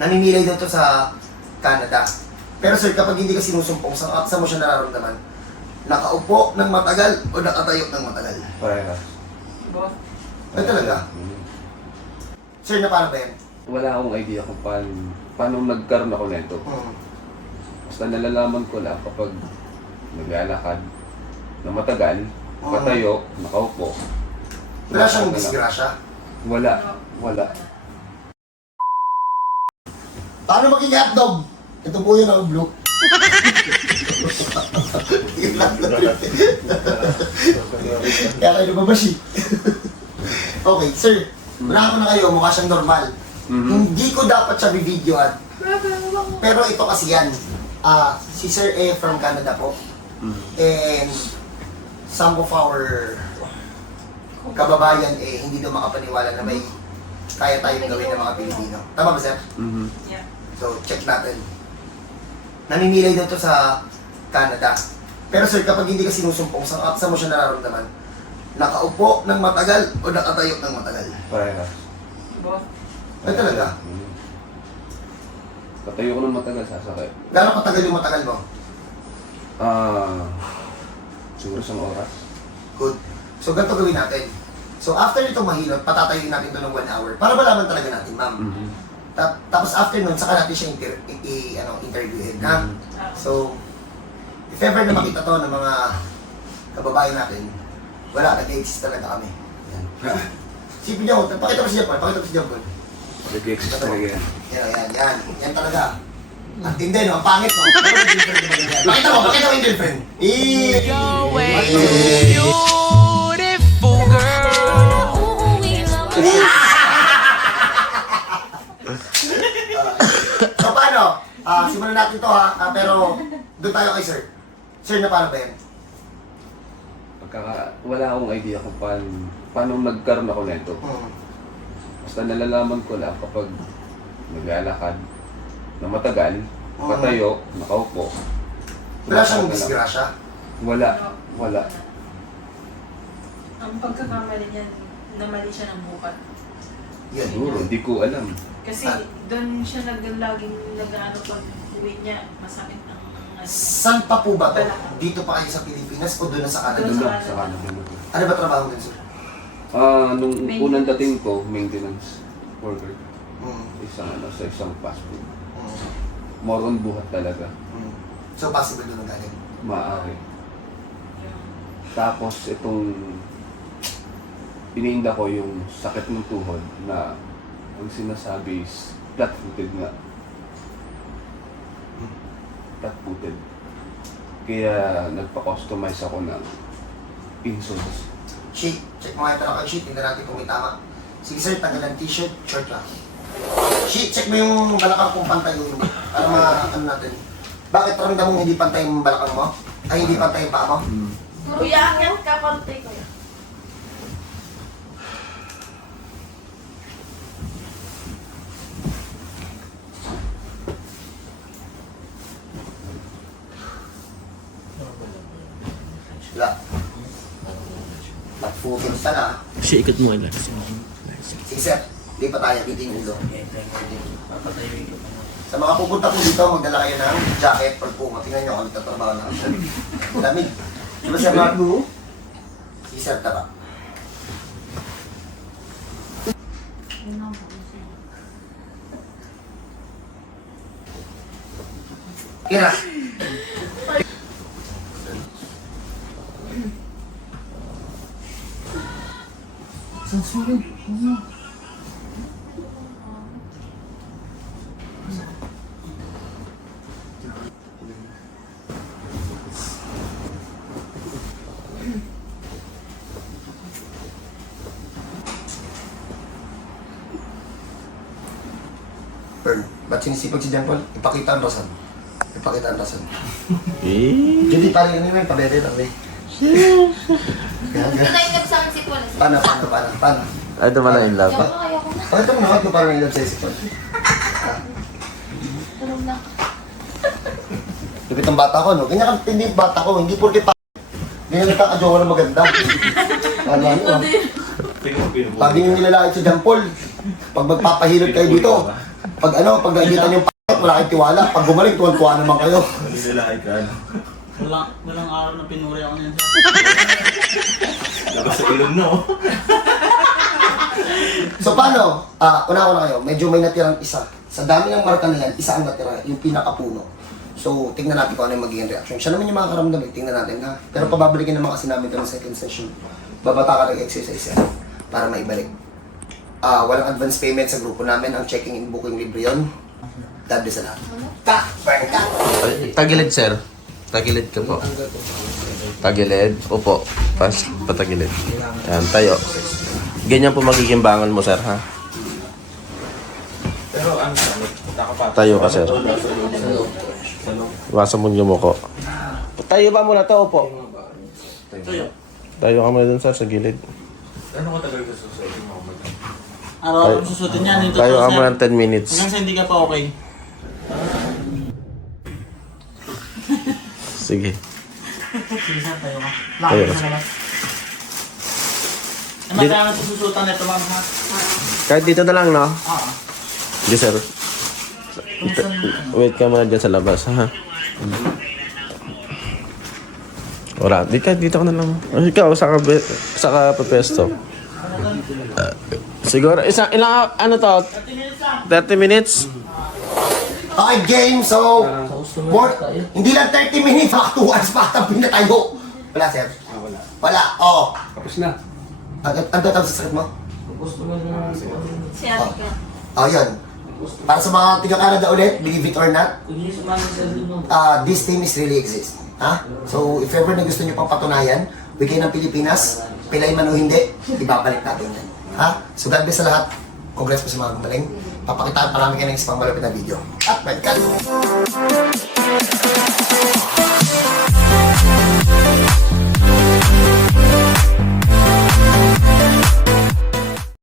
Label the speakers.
Speaker 1: Namimilay daw to sa Canada. Pero sir, kapag hindi ka sinusumpong, sa saan mo siya nararamdaman? Nakaupo ng matagal o nakatayo ng matagal?
Speaker 2: Parehas.
Speaker 3: Both.
Speaker 1: Ay talaga?
Speaker 2: Mm.
Speaker 1: Sir, na paano ba yan?
Speaker 2: Wala akong idea kung paano, paano nagkaroon ako nito.
Speaker 1: Hmm.
Speaker 2: Basta nalalaman ko lang kapag naglalakad na matagal,
Speaker 1: Oo.
Speaker 2: patayo, nakaupo.
Speaker 1: Wala siyang
Speaker 2: Wala.
Speaker 1: disgrasya.
Speaker 2: Wala. Wala.
Speaker 1: Paano maging hotdog? Ito po yun ang blue. Kaya kayo nababashi. okay, sir. Wala ko na kayo, mukha siyang normal.
Speaker 2: Mhm.
Speaker 1: Hindi ko dapat siya bibidyoan. Pero ito kasi yan. Ah, si Sir A from Canada po.
Speaker 2: Mhm.
Speaker 1: And some of our kababayan eh hindi daw makapaniwala na may kaya tayong gawin ng mga Pilipino. Tama ba sir?
Speaker 2: Mhm.
Speaker 3: Yeah.
Speaker 1: So, check natin. Namimilay daw to sa Canada. Pero sir, kapag hindi ka sinusumpong, saan, saan mo siya nararamdaman? Nakaupo ng matagal o nakatayo ng matagal?
Speaker 2: Parehas.
Speaker 3: Both.
Speaker 1: Ay talaga?
Speaker 2: Mm. Patayo ko ng matagal sasakay.
Speaker 1: Gano'ng katagal yung matagal mo?
Speaker 2: Ah, siguro isang oras.
Speaker 1: Good. So, ganito gawin natin. So, after nito mahilot, patatayin natin to ng one hour. Para malaman talaga natin, ma'am.
Speaker 2: Mhm.
Speaker 1: Ta- tapos after nun, saka natin siya inter- i- i- ano, interviewin.
Speaker 2: Mhm.
Speaker 3: Ah,
Speaker 1: So, if ever na makita to ng mga kababayan natin, wala, nag-exist talaga kami. Yan. Sipin niyo, pakita mo si Japon, pakita mo si Japon.
Speaker 2: Nag-exist talaga yan.
Speaker 1: Yan, yan, yan. Yan talaga. Ang tindi, no? Ang pangit, no? Pakita mo, pakita mo yung girlfriend. Eh!
Speaker 4: Beautiful girl.
Speaker 1: So, paano? Ah, simulan natin to, ha? Ah, pero, doon tayo kay sir. Sir, na paano ba yan?
Speaker 2: Pagkaka, wala akong idea kung paano, paano nagkaroon ako nito.
Speaker 1: Hmm.
Speaker 2: Basta nalalaman ko lang kapag naglalakad na matagal,
Speaker 1: Oo.
Speaker 2: patayo, nakaupo.
Speaker 1: Wala siyang
Speaker 2: Wala.
Speaker 1: disgrasya.
Speaker 2: Wala. Wala.
Speaker 3: Ang pagkakamali niyan, namali siya ng bukat.
Speaker 1: Yun.
Speaker 2: Siguro, hindi ko alam.
Speaker 3: Kasi
Speaker 1: Ah.
Speaker 3: doon siya nag laging nag-ano pag uwi niya, masakit ang ang-
Speaker 1: Saan pa po ba to? Dito pa kayo sa Pilipinas o doon na sa Canada?
Speaker 2: Doon
Speaker 3: Doon
Speaker 2: na,
Speaker 3: sa
Speaker 2: kanan.
Speaker 1: Ano ba trabaho din, sir?
Speaker 2: Ah, nung
Speaker 3: Maintenance.
Speaker 2: unang dating ko, maintenance worker.
Speaker 1: Hmm.
Speaker 2: Isang ano, sa isang fast food.
Speaker 1: Hmm.
Speaker 2: More on buhat talaga.
Speaker 1: Hmm. So, possible doon ang galing.
Speaker 2: Maaari. Tapos itong iniinda ko yung sakit ng tuhod na ang sinasabi is flat-footed nga. Flat-footed. Kaya nagpa-customize ako ng insoles.
Speaker 1: Sheet. Check mo nga yung sheet. Tingnan natin kung may tama. Sige sir, tanggalan t-shirt, short lang. Sheet, check mo yung balakang kung pantay yung hindi. Para ma, ano natin. Bakit ramdam mong hindi pantay yung balakang mo? Ay, hindi pantay yung paa mo?
Speaker 3: Kuya, akyat ka konti kuya.
Speaker 1: Wala. Nag-focus ka na.
Speaker 5: Siya ikot mo lang.
Speaker 1: Sige sir, hindi pa tayo. Dito yung ulo. Sa mga pupunta po dito, magdala kayo ng jacket or puma. Tingnan nyo kung nagtatrabaho na. Lamig. Diba sir, Mark? Sige sir, taba. Kira. Pearl, ba't sinisipag si John Paul? Ipakita ang rason. Ipakita ang rason.
Speaker 5: Eh.
Speaker 1: Jadi paling ini may pabere lang eh. Kaya
Speaker 6: Ito yung love sa akin si Paul.
Speaker 1: Paano, paano, paano, paano?
Speaker 5: Ay, dumala in love.
Speaker 6: Ayoko, ayoko na.
Speaker 1: Bakit mo nakot mo parang ilan sa isipon?
Speaker 6: Tulog na.
Speaker 1: Lupit ang bata ko, no? Ganyan kang tindi yung bata ko, hindi porke pa... Ganyan nagkakajowa na maganda. Ano, ano? Pag yung nilalait si John Paul, pag magpapahilot kayo dito, Pag ano, pag nakikita niyo yung p***, wala kayong tiwala. Pag gumaling, tuwan-tuwa naman kayo.
Speaker 6: Walang, walang araw na pinuri ako niyan.
Speaker 7: Labas sa ilong no.
Speaker 1: So paano? Ah, una ko na kayo, medyo may natirang isa. Sa dami ng marka na yan, isa ang natira, yung pinakapuno. So, tingnan natin kung ano yung magiging reaction. Siya naman yung makakaramdam eh, tingnan natin ha. Pero pababalikin naman kasi namin ito ng second session. Babata ka ng exercise yan para maibalik. Ah, walang advance payment sa grupo namin. Ang checking in booking libre yun. Bless sa lahat. Ta! Burn ka!
Speaker 5: Tagilid, sir. Tagilid ka po. Tagilid. Upo. Pas, patagilid. Yan, tayo. Ganyan po magiging bangon mo, sir, ha?
Speaker 7: Pero ano.
Speaker 5: Tayo ka, sir. Iwasan mo yung muko. Tayo ba muna to, upo?
Speaker 6: Tuyo.
Speaker 5: Tayo ka muna dun, sir, sa gilid.
Speaker 7: Ano katagal ka susunod mo?
Speaker 6: Araw-araw susutin yan. Yung
Speaker 5: Tayo ka muna 10 minutes.
Speaker 6: Hanggang sa hindi ka pa okay.
Speaker 5: Sige.
Speaker 6: Sige sir, tayo ka.
Speaker 5: Tayo
Speaker 6: Lakad
Speaker 5: ka.
Speaker 6: ka sa labas. Eh, magkano ito susutan nito, ma'am, ha?
Speaker 5: Kahit dito na lang, no?
Speaker 6: Oo.
Speaker 5: Sige, sir. Wait ka muna dyan sa labas, ha? Wala. Dito, dito ka na lang. Ah, Ikaw, saka, be- saka papesto. Ah, siguro, isang, ilang, ano to? 30 minutes?
Speaker 1: Okay, game. So, more, hindi lang 30 minutes, mga 2 hours pa ata pinatayo. Wala, sir. wala. Wala, oo.
Speaker 2: Tapos na.
Speaker 1: Ang ang tatawag sa sakit mo?
Speaker 3: Si Ate ka.
Speaker 1: Oh, yun. Para sa mga tiga-Canada ulit, believe it or not, uh, this team is really exist. Ha? So, if ever na gusto nyo pang patunayan, wikay ng Pilipinas, pilay man o hindi, ibabalik natin yan. Ha? So, God bless sa lahat. Congrats po sa mga gumaling. Papakitaan pa namin kayo ng isang malapit na video. At my God!